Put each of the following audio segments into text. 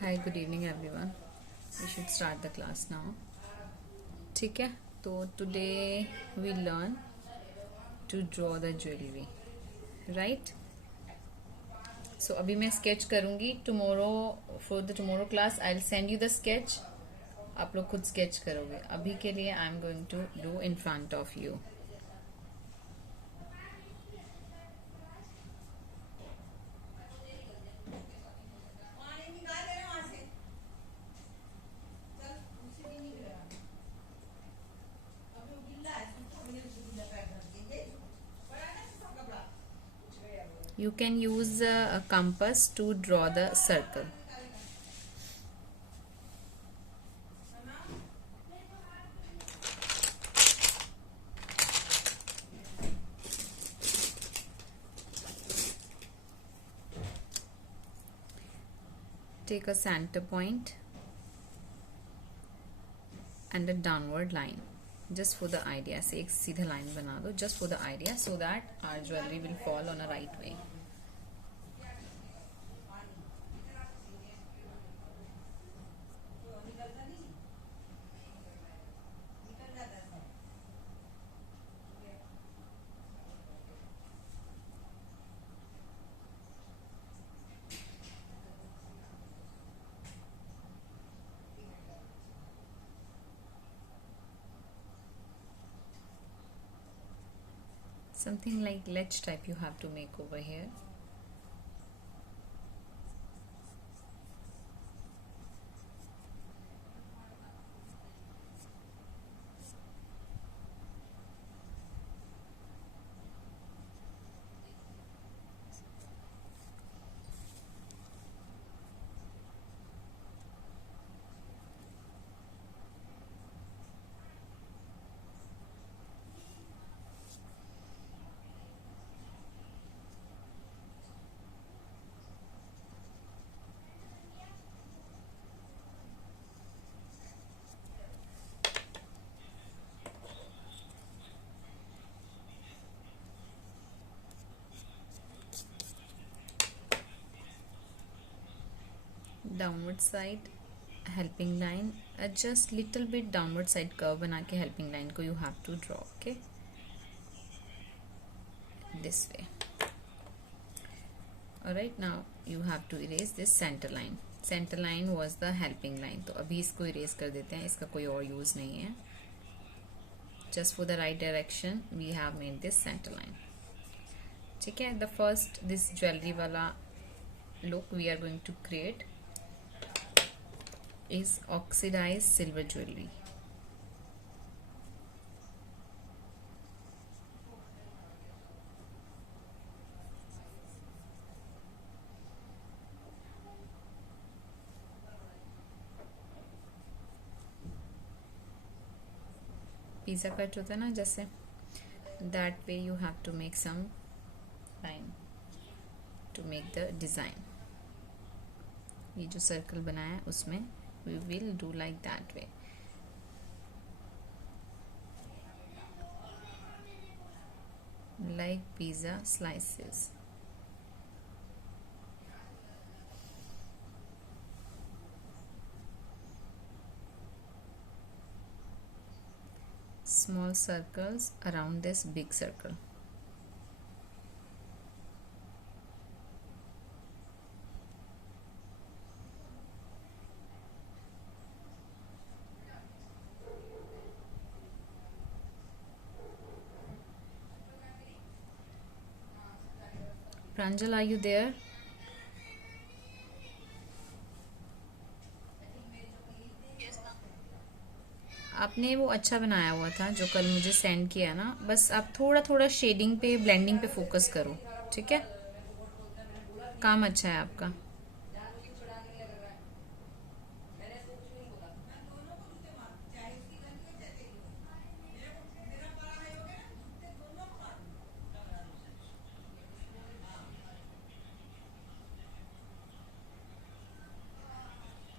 Hi good evening everyone. We should start the class now. ठीक है. तो today we learn to draw the jewellery. Right. So अभी मैं sketch करूंगी. Tomorrow for the tomorrow class I will send you the sketch. आप लोग खुद sketch करोगे. अभी के लिए I am going to do in front of you. You can use a compass to draw the circle. Take a center point and a downward line just for the idea. से एक सीधा लाइन बना दो just for the idea so that our jewelry will fall on a right way. Something like ledge type you have to make over here. Downward side helping line, just little bit downward side curve बना के helping line को you have to draw. Okay, this way. Alright, now you have to erase this center line. Center line was the helping line. तो अभी इसको erase कर देते हैं. इसका कोई और use नहीं है. Just for the right direction we have made this center line. ठीक है. The first this jewelry वाला look we are going to create is oxidized silver jewelry. Pizza cut होता है ना जैसे, that way you have to make some line to make the design. ये जो सर्कल बनाया है उसमें we will do like that way. Like pizza slices. Small circles around this big circle. Pranjal, are you there? आपने वो अच्छा बनाया हुआ था जो कल मुझे सेंड किया ना. बस आप थोड़ा थोड़ा शेडिंग पे ब्लेंडिंग पे फोकस करो. ठीक है. काम अच्छा है आपका.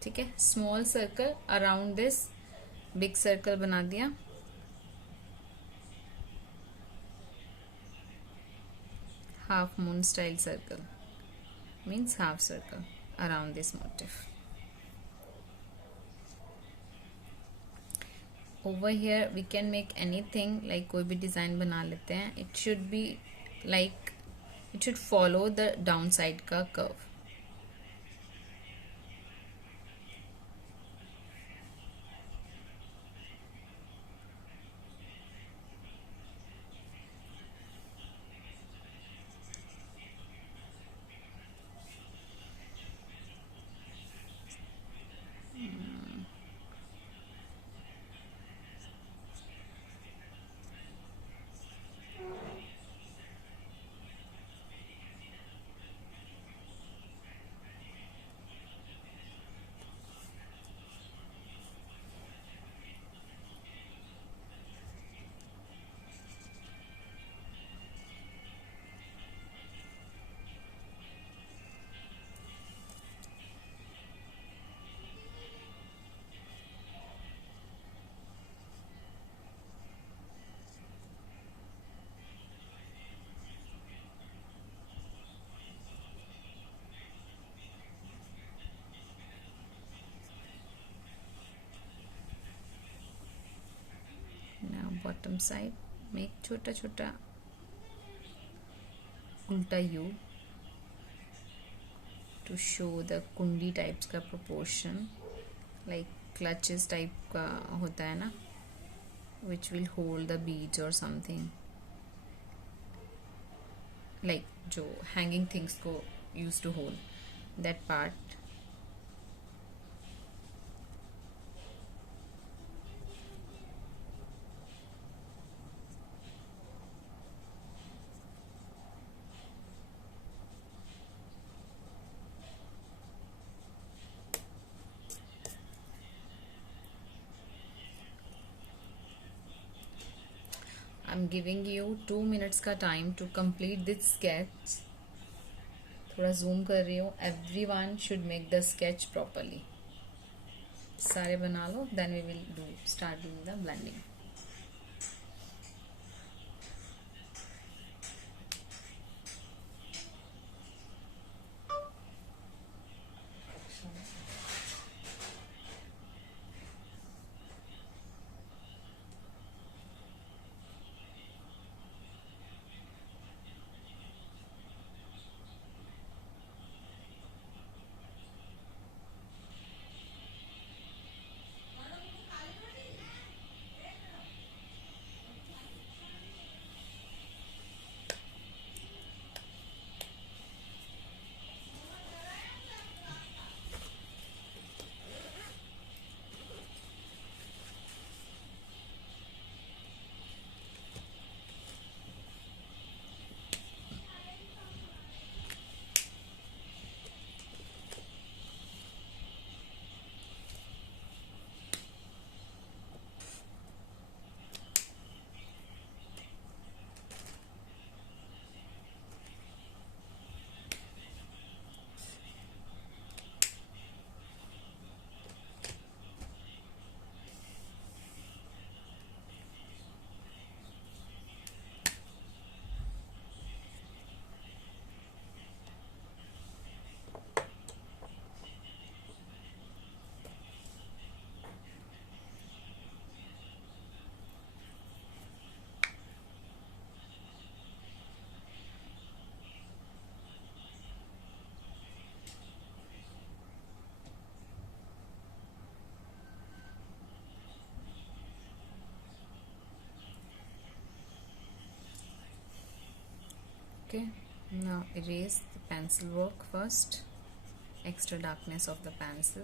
ठीक है. Small circle around this big circle बना दिया. half moon style circle means half circle around this motif. over here we can make anything, like कोई भी डिज़ाइन बना लेते हैं. It should be like, it should follow the downside का curve. Now bottom side, make छोटा छोटा उल्टा U to show the कुंडी types का proportion, like clutches type का होता है ना, which will hold the beads or something, like जो hanging things को used to hold, that part. I'm giving you 2 minutes का time to complete this sketch. थोड़ा zoom कर रही हूँ. Everyone should make the sketch properly. सारे बना लो, then we will start doing the blending. Okay, now erase the pencil work first, extra darkness of the pencil.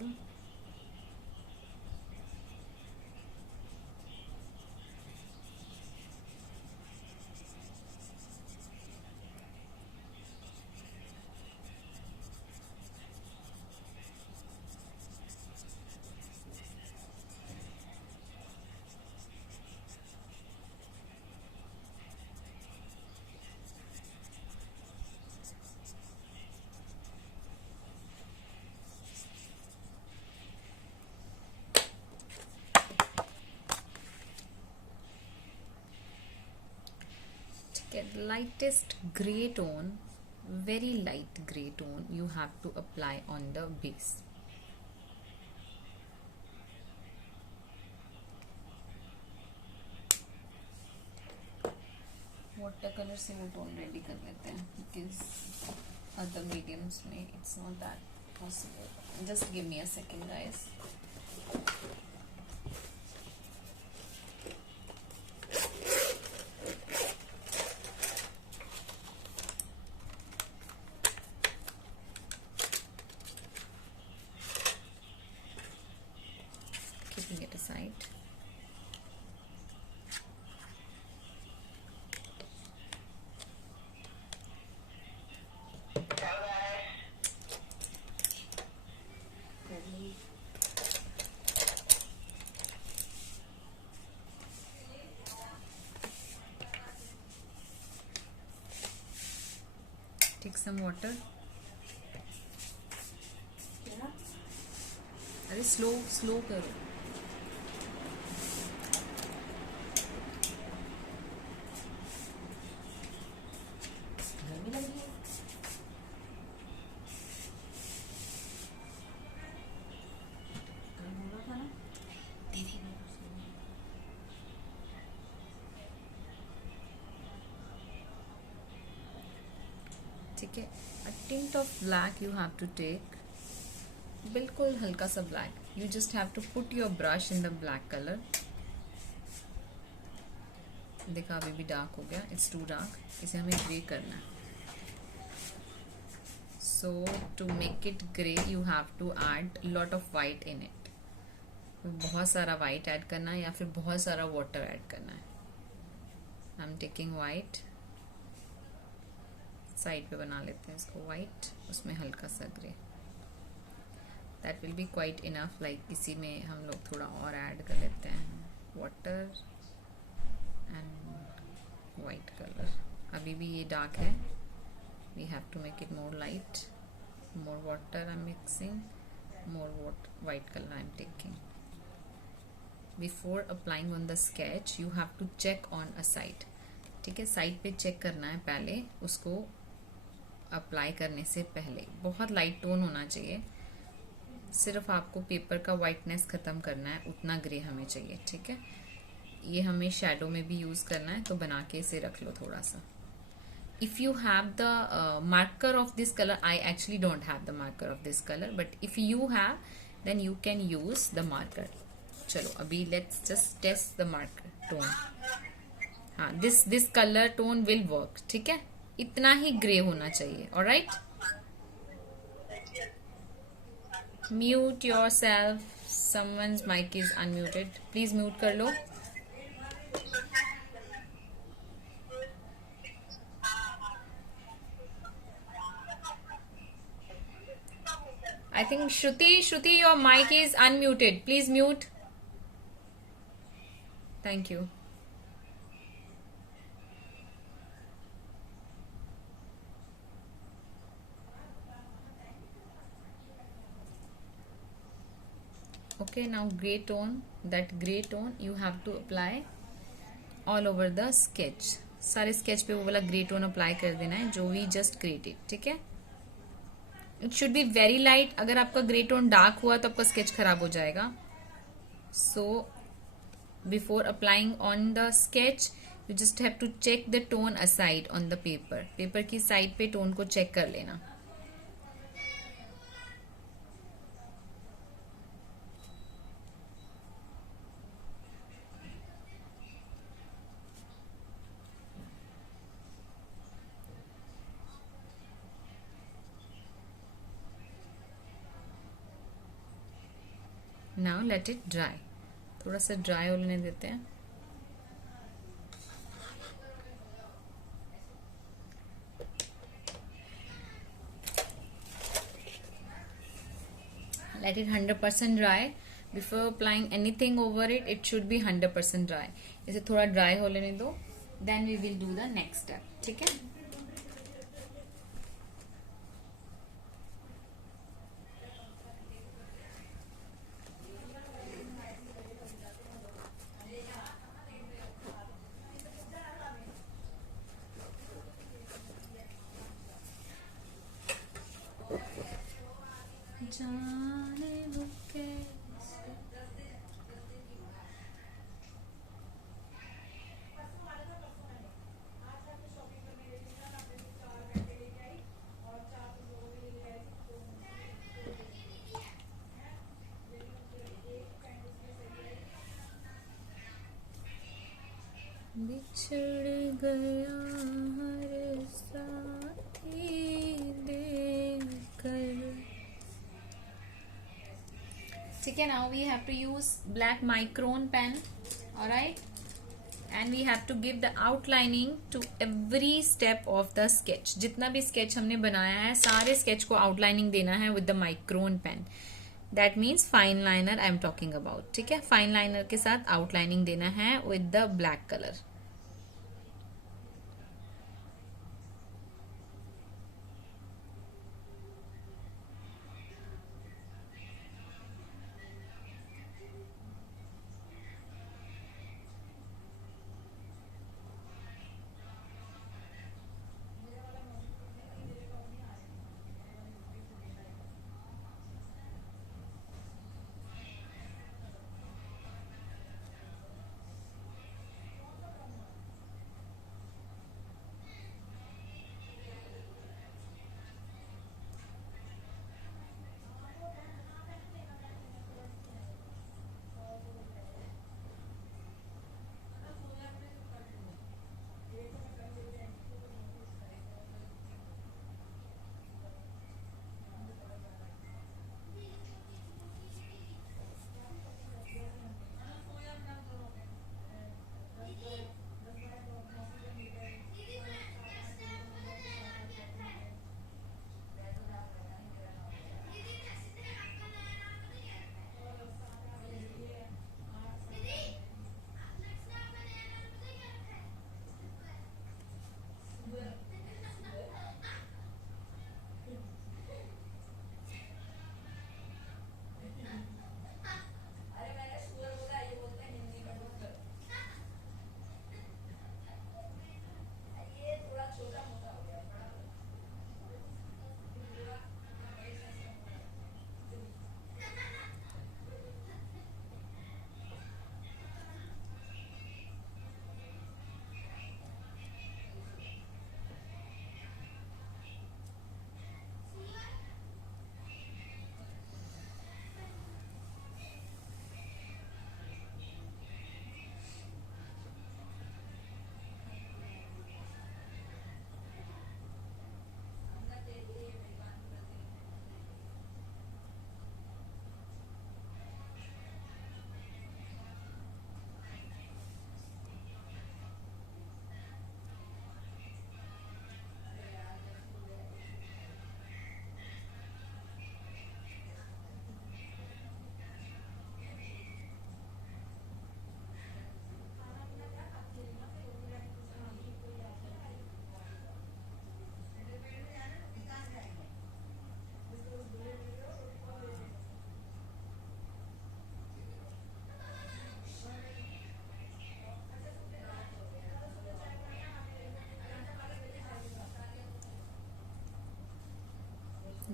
Get lightest gray tone, very light gray tone you have to apply on the base. Water colour से वो tone ready कर लेते हैं, because other mediums में it's not that possible. Just give me a second guys. Keeping it aside. Take some water. अरे slow slow करो. ठीक है. A tint of black you have to take. बिल्कुल हल्का सा black. You just have to put your brush in the black colour. देखा अभी भी डार्क हो गया. It's to dark. इसे हमें ग्रे करना है. So to make it grey you have to add lot of white in it. बहुत सारा वाइट ऐड करना है या फिर बहुत सारा वाटर ऐड करना है. आई एम टेकिंग वाइट. साइड पे बना लेते हैं इसको वाइट, उसमें हल्का सा grey. That will be quite enough. Like इसी में हम लोग थोड़ा और ऐड कर लेते हैं वाटर एंड वाइट कलर. अभी भी ये डार्क है. We have to make it more light. More water I am mixing. More white colour I am taking. Before applying on the sketch you have to check on a side. ठीक है, side पे चेक करना है पहले उसको अप्लाई करने से पहले. बहुत लाइट टोन होना चाहिए. सिर्फ आपको पेपर का वाइटनेस खत्म करना है, उतना ग्रे हमें चाहिए. ठीक है, ये हमें शैडो में भी यूज करना है, तो बना के इसे रख लो थोड़ा सा. If you have the marker of this colour, I actually don't have the marker of this colour, but if you have then you can use the marker. चलो अभी let's just test the marker tone. हाँ, this colour tone will work. ठीक है, इतना ही grey होना चाहिए. Alright, mute yourself. Someone's mic is unmuted. Please mute कर लो. I think Shruti, your mic is unmuted. Please mute. Thank you. Okay, now gray tone. That gray tone you have to apply all over the sketch. सारे sketch पे वो वाला gray tone apply कर देना है जो we just created. ठीक है, it should be very light. अगर आपका ग्रे टोन डार्क हुआ तो आपका स्केच खराब हो जाएगा. So before applying on the sketch you just have to check the tone aside on the paper. Paper की साइड पे टोन को चेक कर लेना. Now let it dry. थोड़ा सा ड्राई होने देते हैं. Let it 100% dry. Before applying anything over it, it should be 100% dry. इसे थोड़ा ड्राई हो लेने दो. Then we will do the next step. ठीक है, जाने वो कैसे. छड़ गया हर साथी देकर. ठीक है. Now we have to use black micron pen. All right. And we have to give the outlining to every step of the sketch. जितना भी sketch हमने बनाया है सारे sketch को outlining देना है with the micron pen. That means fine liner I am talking about. ठीक है. fine liner के साथ outlining देना है with the black color.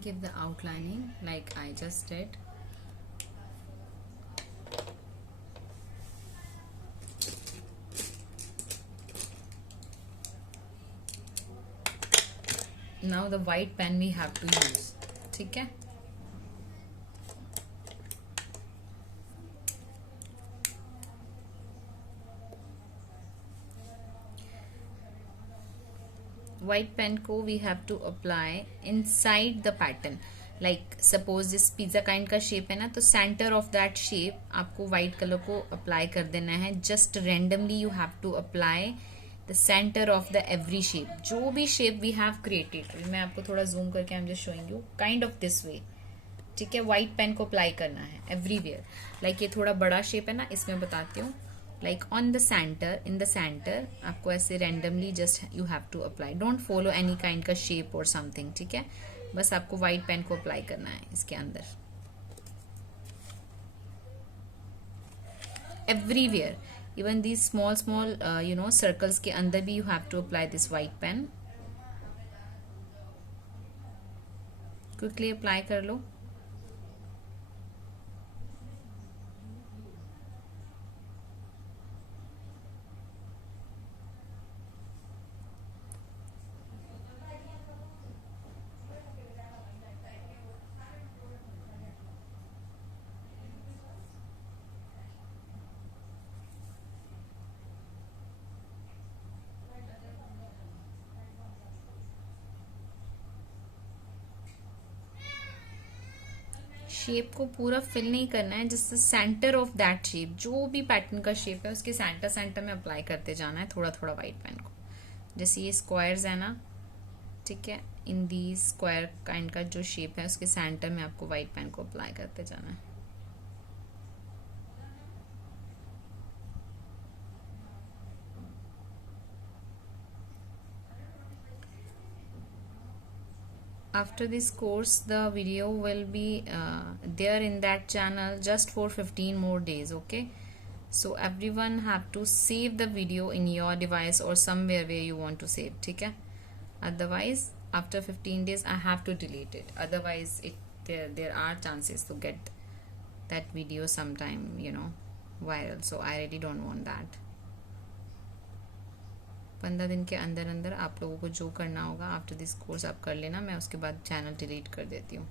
Give the outlining like I just did. Now the white pen we have to use. ठीक है. White pen को we have to apply inside the pattern. Like suppose this pizza kind का shape है ना, तो center of that shape आपको white color को apply कर देना है. Just randomly you have to apply the center of the every shape. जो भी shape we have created, मैं आपको थोड़ा zoom करके I'm just showing you kind of this way. ठीक है. white pen को apply करना है everywhere. Like ये थोड़ा बड़ा shape है ना, इसमें बताती हूँ. Like on the center, in the center आपको ऐसे randomly just you have to apply. Don't follow any kind का shape or something. ठीक है. बस आपको white pen को apply करना है इसके अंदर everywhere. Even these small circles के अंदर भी you have to apply this white pen. Quickly apply कर लो. शेप को पूरा फिल नहीं करना है, just centre of that shape, जो भी पैटर्न का शेप है उसके सेंटर सेंटर में अप्लाई करते जाना है थोड़ा थोड़ा वाइट पेन को। जैसे ये स्क्वायर्स है ना, ठीक है, इन दी स्क्वायर काइंड का जो शेप है उसके सेंटर में आपको वाइट पेन को अप्लाई करते जाना है। After this course the video will be there in that channel just for 15 more days. Okay, so everyone have to save the video in your device or somewhere where you want to save, ठीक है, otherwise after 15 days I have to delete it, otherwise there are chances to get that video sometime viral, so I really don't want that. 15 दिन के अंदर अंदर आप लोगों को जो करना होगा आफ्टर दिस कोर्स आप कर लेना, मैं उसके बाद चैनल डिलीट कर देती हूँ।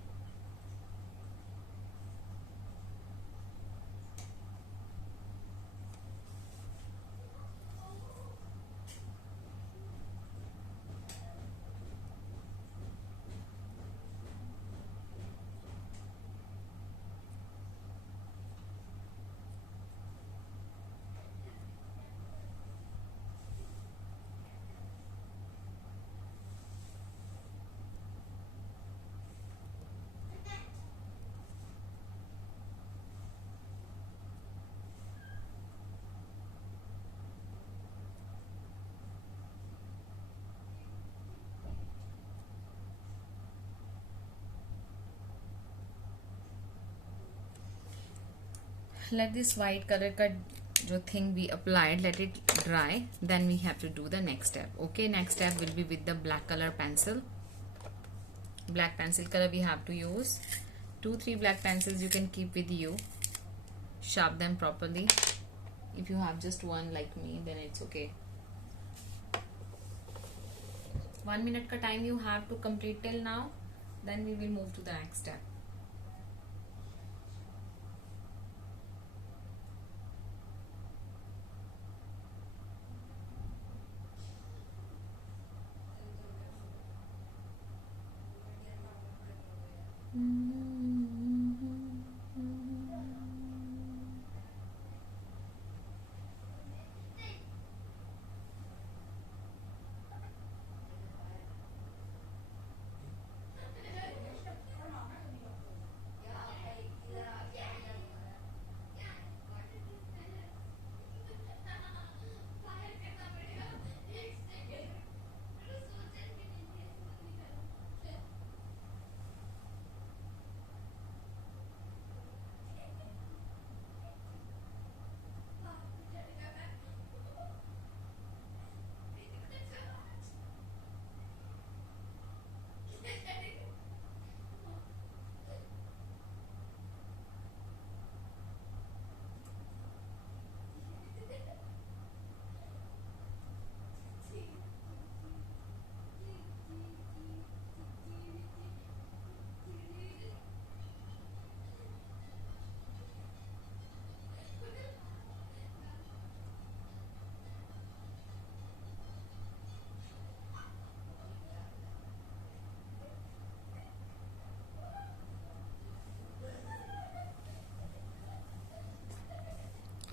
Let this white color का जो thing we applied, let it dry, then we have to do the next step. Okay, next step will be with the black color pencil. Black pencil color we have to use 2-3 black pencils you can keep with you, sharp them properly. If you have just one like me then it's okay. 1 minute का time you have to complete till now, then we will move to the next step.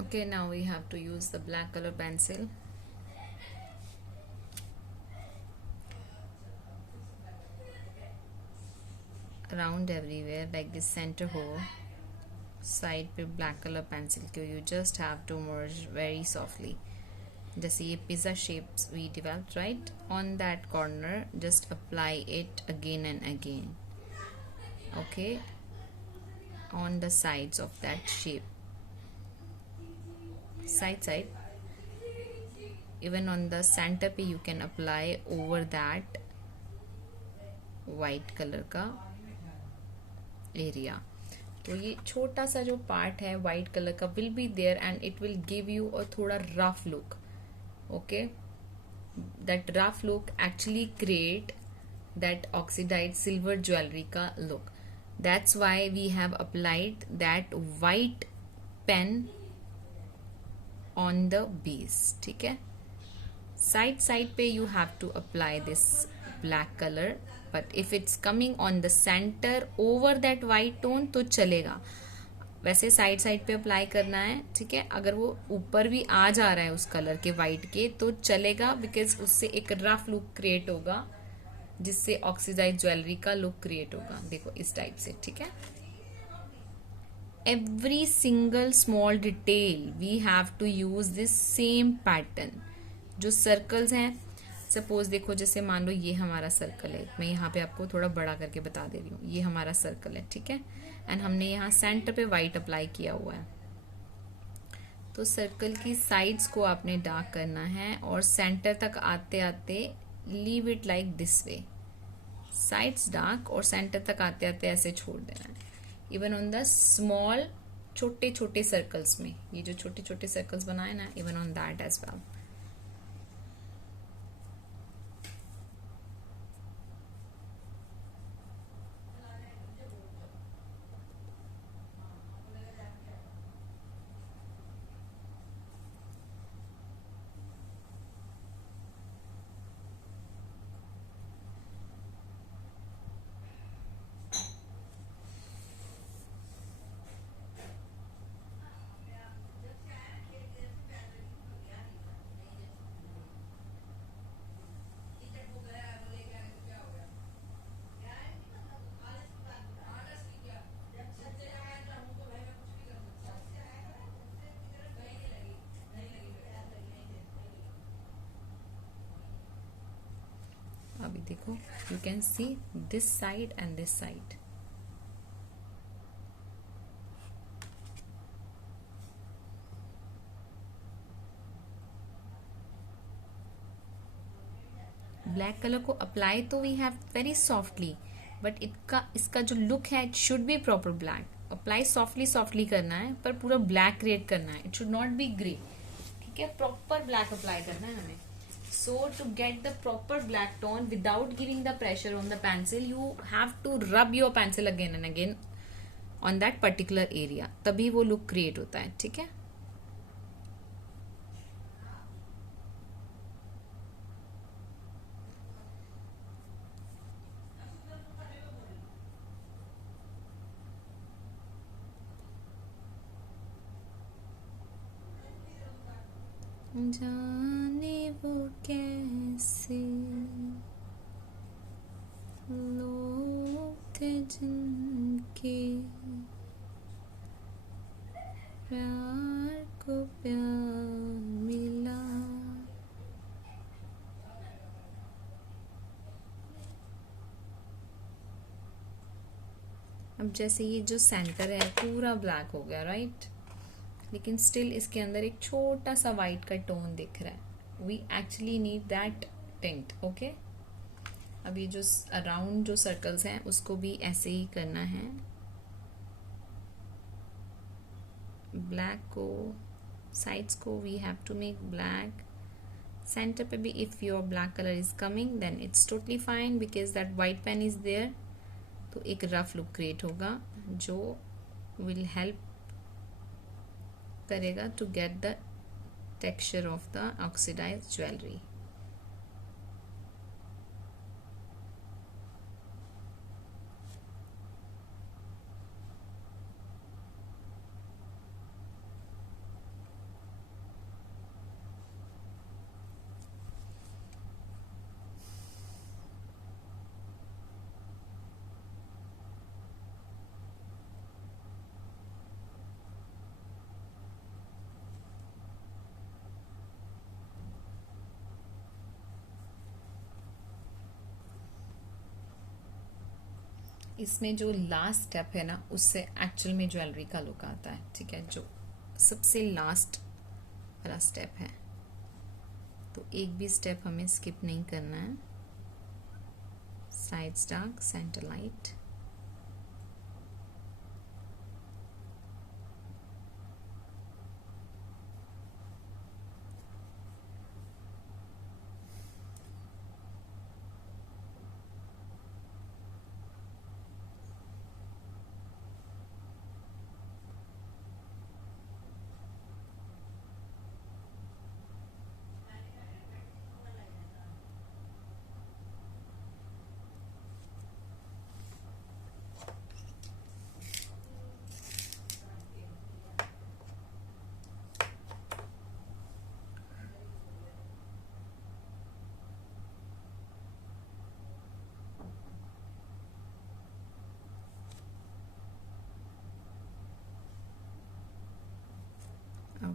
Okay, now we have to use the black color pencil. Around everywhere like this center hole, side पे black color pencil को you just have to merge very softly. जैसे ये pizza shapes we developed, right? On that corner just apply it again and again. Okay, on the sides of that shape, side, even on the center पे you can apply over that white color का area. तो ये छोटा सा जो part है white colour का will be there and it will give you a थोड़ा rough look. Okay, that rough look actually create that oxidise silver jewellery का look. That's why we have applied that white pen on the base. ठीक है, side पे you have to apply this black colour but if it's coming on the centre over that white tone तो चलेगा। वैसे side side पे अप्लाई करना है, ठीक है। अगर वो ऊपर भी आ जा रहा है उस कलर के वाइट के तो चलेगा, बिकॉज उससे एक रफ लुक क्रिएट होगा, जिससे ऑक्सीडाइज ज्वेलरी का लुक क्रिएट होगा। देखो इस टाइप से, ठीक है। Every single small detail we have to use this same pattern. जो सर्कल्स हैं, सपोज देखो, जैसे मान लो ये हमारा सर्कल है, मैं यहाँ पे आपको थोड़ा बड़ा करके बता दे रही हूँ, ये हमारा सर्कल है, ठीक है। एंड हमने यहाँ सेंटर पे वाइट अप्लाई किया हुआ है, तो सर्कल की साइड्स को आपने डार्क करना है और सेंटर तक आते आते leave it like this way, sides dark और सेंटर तक आते आते ऐसे छोड़ देना है। इवन ऑन द स्मॉल, छोटे छोटे सर्कल्स में, ये जो छोटे छोटे सर्कल्स बनाए ना, even on that edge well. अभी देखो, you can see this side and this side. Black colour को अप्लाई तो we have very softly, but इसका जो लुक है it should be proper black. Apply softly softly करना है, पर पूरा ब्लैक क्रिएट करना है, it should not be grey, ठीक है। प्रॉपर ब्लैक अप्लाई करना है हमें। So to get the proper black tone without giving the pressure on the pencil, you have to rub your pencil again and again on that particular area, तभी वो look create होता है, ठीक है। जाने वो कैसे लोग थे जिनके प्यार को प्यार मिला। अब जैसे ये जो सेंटर है पूरा ब्लैक हो गया, राइट, लेकिन स्टिल इसके अंदर एक छोटा सा वाइट का टोन दिख रहा है। We actually need that tint, okay. अब ये जो अराउंड जो सर्कल्स हैं उसको भी ऐसे ही करना है। ब्लैक को, साइड्स को we have to make black. Centre पे भी if your black colour is coming then it's totally fine, because that white pen is there. तो एक रफ लुक क्रिएट होगा जो विल हेल्प करेगा to get the texture of the oxidised jewellery. इसमें जो last step है ना, उससे एक्चुअल में ज्वेलरी का लुक आता है, ठीक है। जो सबसे लास्ट वाला स्टेप है, तो एक भी स्टेप हमें स्किप नहीं करना है। Sides dark, centre light.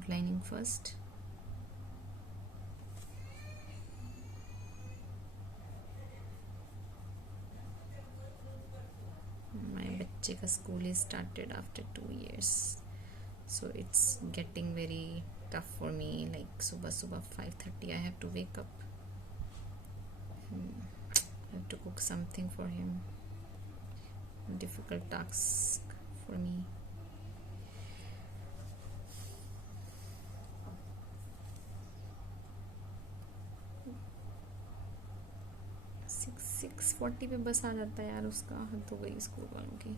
outlining first. My बच्चे का school is started after 2 years, so it's getting very tough for me. Like सुबह 5:30 I have to wake up. I have to cook something for him. Difficult task for me. 6:40 पे बस आ जाता है यार उसका, हद हो गई स्कूल वालों की.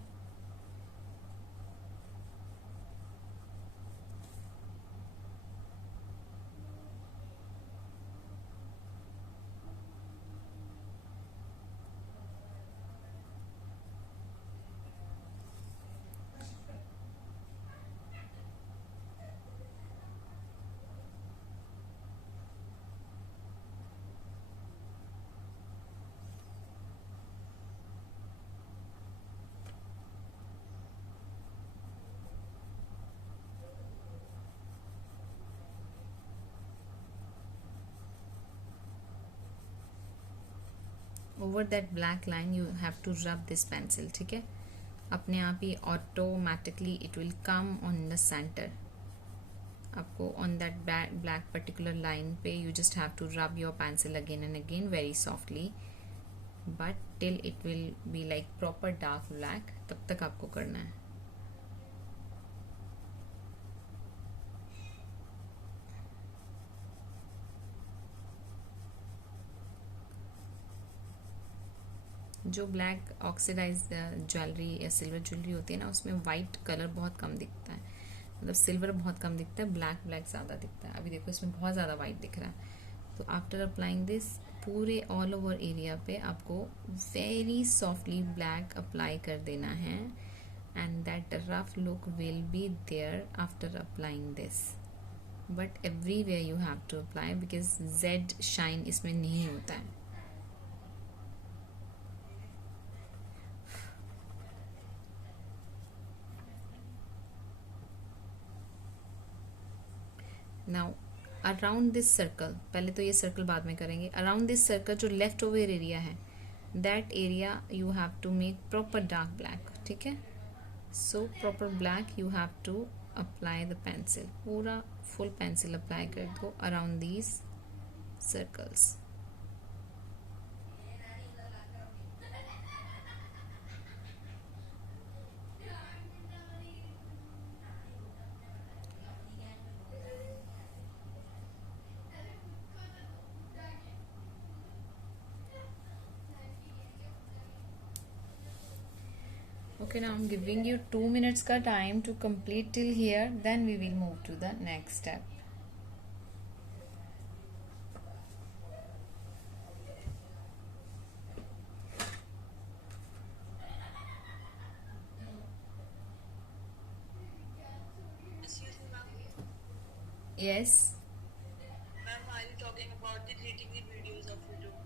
Over that black line you have to rub this pencil. ठीक है, अपने आप ही automatically it will come on the centre. आपको on that black particular line पे you just have to rub your pencil again and again very softly, but till it will be like proper dark black. तब तक आपको करना है. जो black oxidise jewellery या silver jewellery होती है ना, उसमें वाइट कलर बहुत कम दिखता है. मतलब सिल्वर बहुत कम दिखता है, ब्लैक ज़्यादा दिखता है. अभी देखो इसमें बहुत ज़्यादा वाइट दिख रहा है. तो आफ्टर अप्लाइंग दिस पूरे ऑल ओवर एरिया पे आपको वेरी सॉफ्टली ब्लैक अप्लाई कर देना है. And that rough look will be there after applying this. But everywhere you have to apply because the shine इसमें नहीं होता है. नाउ अराउंड दिस सर्कल, पहले तो ये सर्कल बाद में करेंगे. अराउंड दिस सर्कल जो लेफ्ट ओवर एरिया है, that area you have to make proper dark black. ठीक है, so proper black you have to apply the pencil. पूरा फुल पेंसिल अप्लाई कर दो around these circles. Okay, now I'm giving you 2 minutes ka time to complete till here, then we will move to the next step. Excuse me, ma'am. Yes. Ma'am, are you talking about deleting the videos of YouTube?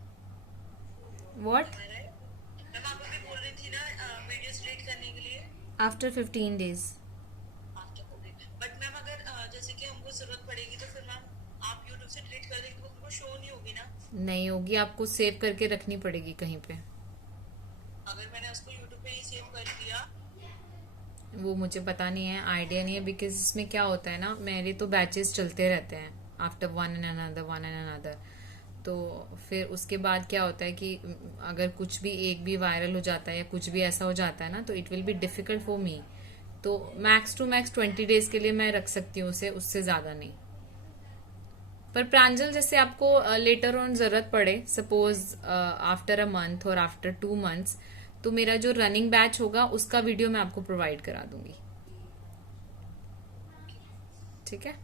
What? Am I right? Ma'am आप अभी बोल रही थी ना videos delete करने के लिए After 15 days. After Covid. But ma'am अगर जैसे कि हमको जरूरत पड़ेगी तो फिर मैम आप यूट्यूब से डिलीट कर देंगे तो वो शो नहीं होगी ना. नहीं होगी, आपको सेव करके रखनी पड़ेगी कहीं पे. अगर मैंने उसको यूट्यूब पे ही सेव कर दिया. वो मुझे पता नहीं है, आइडिया नहीं है. बिकॉज इसमें क्या होता है ना, मेरे तो बैचेस चलते रहते हैं आफ्टर वन एंड अनदर. तो फिर उसके बाद क्या होता है कि अगर कुछ भी एक भी वायरल हो जाता है या कुछ भी ऐसा हो जाता है ना, तो it will be difficult for me. तो मैक्स टू मैक्स 20 डेज के लिए मैं रख सकती हूँ उसे, उससे ज्यादा नहीं. पर प्रांजल जैसे आपको लेटर ऑन जरूरत पड़े, सपोज आफ्टर अ मंथ और आफ्टर 2 months, तो मेरा जो रनिंग बैच होगा उसका वीडियो मैं आपको प्रोवाइड करा दूंगी. ठीक है.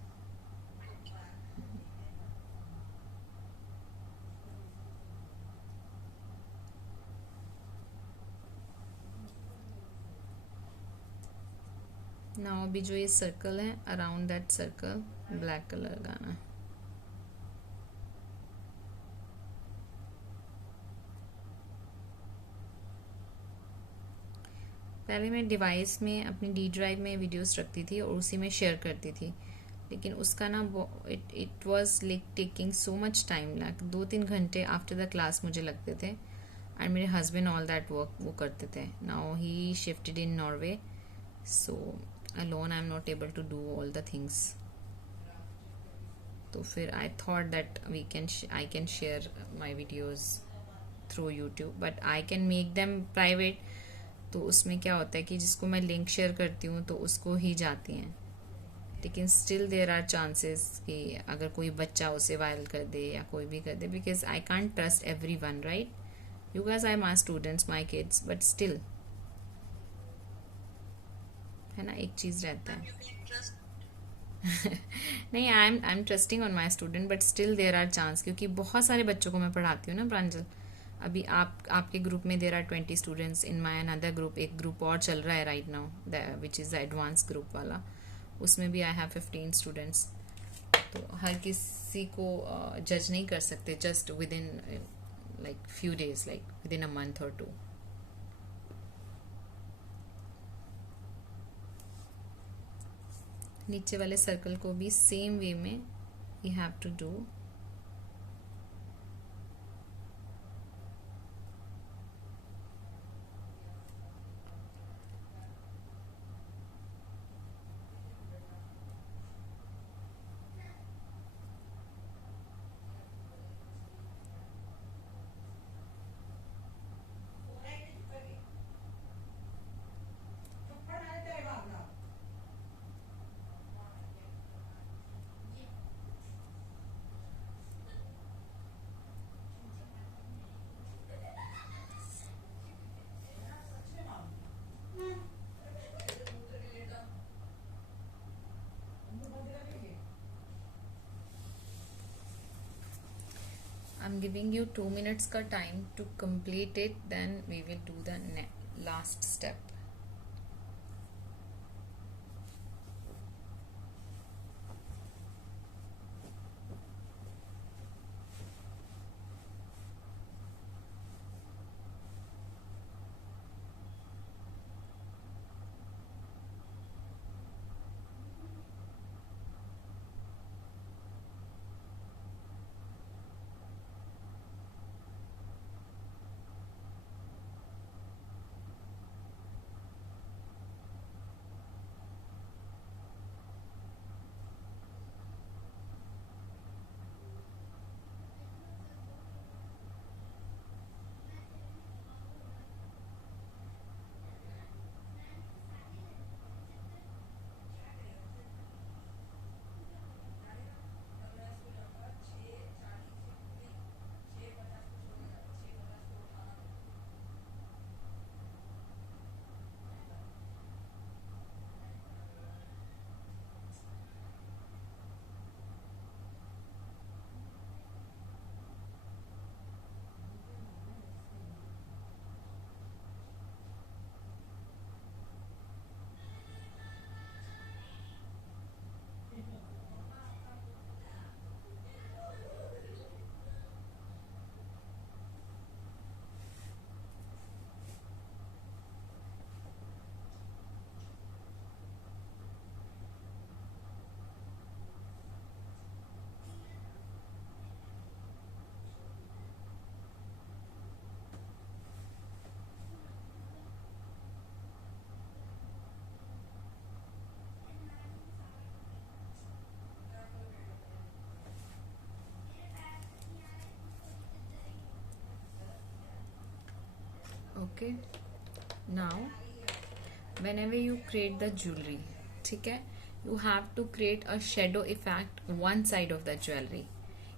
नाउ अभी जो ये सर्कल है, around that circle black colour लगाना है. पहले मैं डिवाइस में अपनी डी ड्राइव में वीडियोस रखती थी और उसी में शेयर करती थी. लेकिन उसका ना it was like taking so much time, like 2-3 घंटे आफ्टर द क्लास मुझे लगते थे, एंड मेरे हस्बैंड ऑल दैट वर्क वो करते थे. Now he shifted in Norway, so alone I am not able to do all the things. तो फिर I thought that I can share my videos through YouTube, but I can make them private. तो उसमें क्या होता है कि जिसको मैं लिंक शेयर करती हूँ तो उसको ही जाती हैं, लेकिन स्टिल देर आर चांसेस कि अगर कोई बच्चा उसे वायरल कर दे या कोई भी कर दे, because I can't trust everyone, right. You guys are my students, my kids, but still है ना, एक चीज़ रहता है. Ma'am you can trust. नहीं, I am trusting on my student, but still there are chance, क्योंकि बहुत सारे बच्चों को मैं पढ़ाती हूँ ना प्रांजल. अभी आपके ग्रुप में there are 20 students, in my another group एक ग्रुप और चल रहा है right now, which is the advance group वाला. उसमें भी आई हैव 15 स्टूडेंट्स. तो हर किसी को जज नहीं कर सकते just with in like few days, like with in a month और 2. नीचे वाले सर्कल को भी सेम वे में you have to do. I'm giving you 2 minutes का time to complete it, then we will do the last step. Okay, now whenever you create the jewelry, ठीक है, you have to create a shadow effect one side of the jewelry,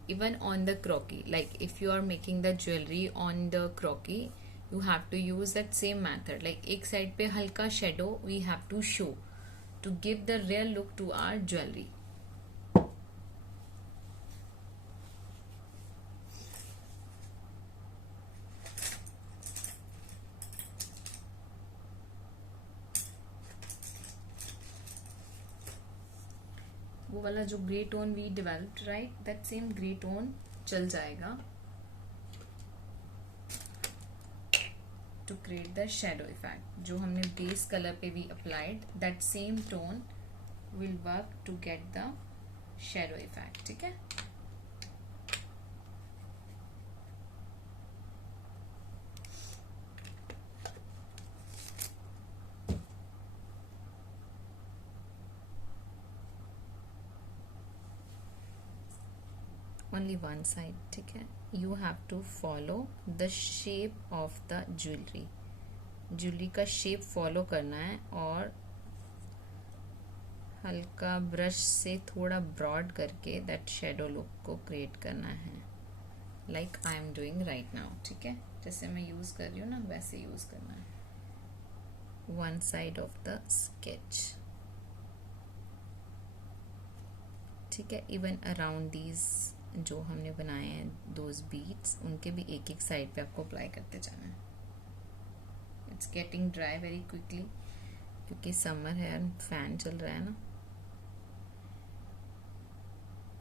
even on the croquis. Like if you are making the jewelry on the croquis, you have to use that same method. Like एक side पे हल्का shadow we have to show to give the real look to our jewelry. वो वाला जो grey tone we developed, right, that same grey tone चल जाएगा to create the shadow effect. जो हमने बेस कलर पे भी applied, that same tone will work to get the shadow effect, ठीक है। ओनली वन साइड, ठीक है। You have to follow the shape of the jewellery, jewellery का shape follow करना है और हल्का ब्रश से थोड़ा ब्रॉड करके दैट शेडो लुक को क्रिएट करना है, like I am doing right now, ठीक है। जैसे मैं यूज कर रही हूँ ना वैसे यूज करना है। One side of the sketch, ठीक है। इवन अराउंड दीज जो हमने बनाए हैं दोज बीट्स, उनके भी एक एक साइड पे आपको अप्लाई करते जाना है। It's getting dry very quickly क्योंकि समर है और फैन चल रहा है ना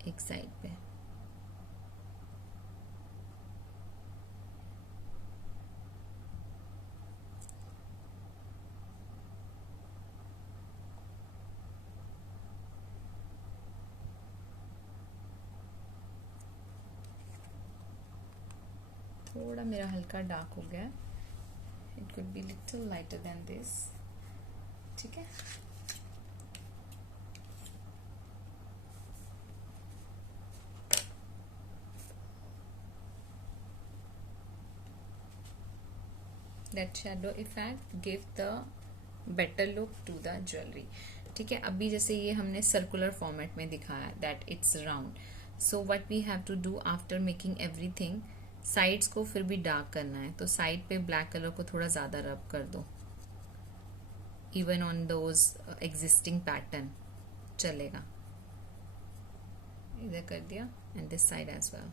एक साइड पे। थोड़ा मेरा हल्का डार्क हो गया, it could be little lighter than this, ठीक है। That shadow effect give the better look to the jewelry, ठीक है। अभी जैसे ये हमने सर्कुलर फॉर्मेट में दिखाया that it's round, so what we have to do after making everything, sides को फिर भी डार्क करना है, तो साइड पे ब्लैक कलर को थोड़ा ज़्यादा रब कर दो, even on those existing pattern चलेगा। इधर कर दिया and this side as well.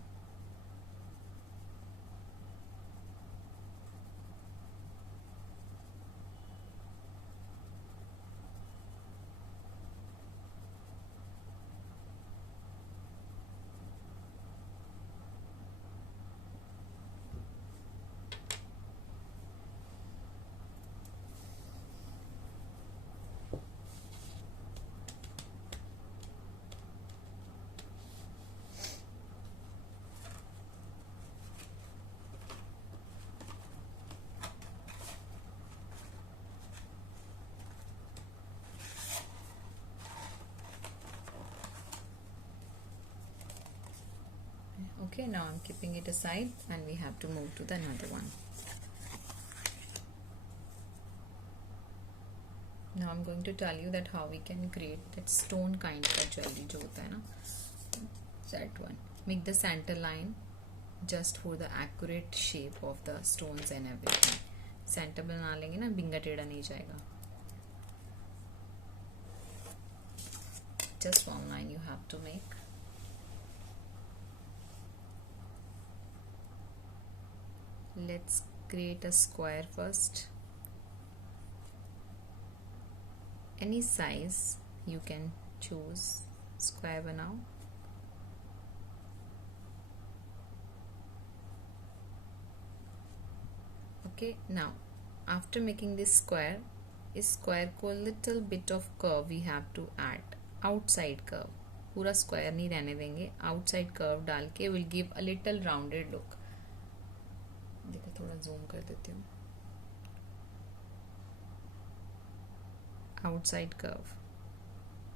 Okay, now I'm keeping it aside and we have to move to the another one. Now I'm going to tell you that how we can create that stone kind of jewelry जो होता है ना, that one. Make the center line just for the accurate shape of the stones and everything. Center बना लेंगे ना, बिंगा टेढ़ा नहीं जाएगा। Just one line you have to make. Let's create a square first. Any size you can choose, square बनाओ। Okay, now after making this square, इस square को little bit of curve we have to add, outside curve, पूरा square नहीं रहने देंगे, outside curve डाल के will give a little rounded look। देखो थोड़ा जूम कर देती हूँ, आउटसाइड कर्व।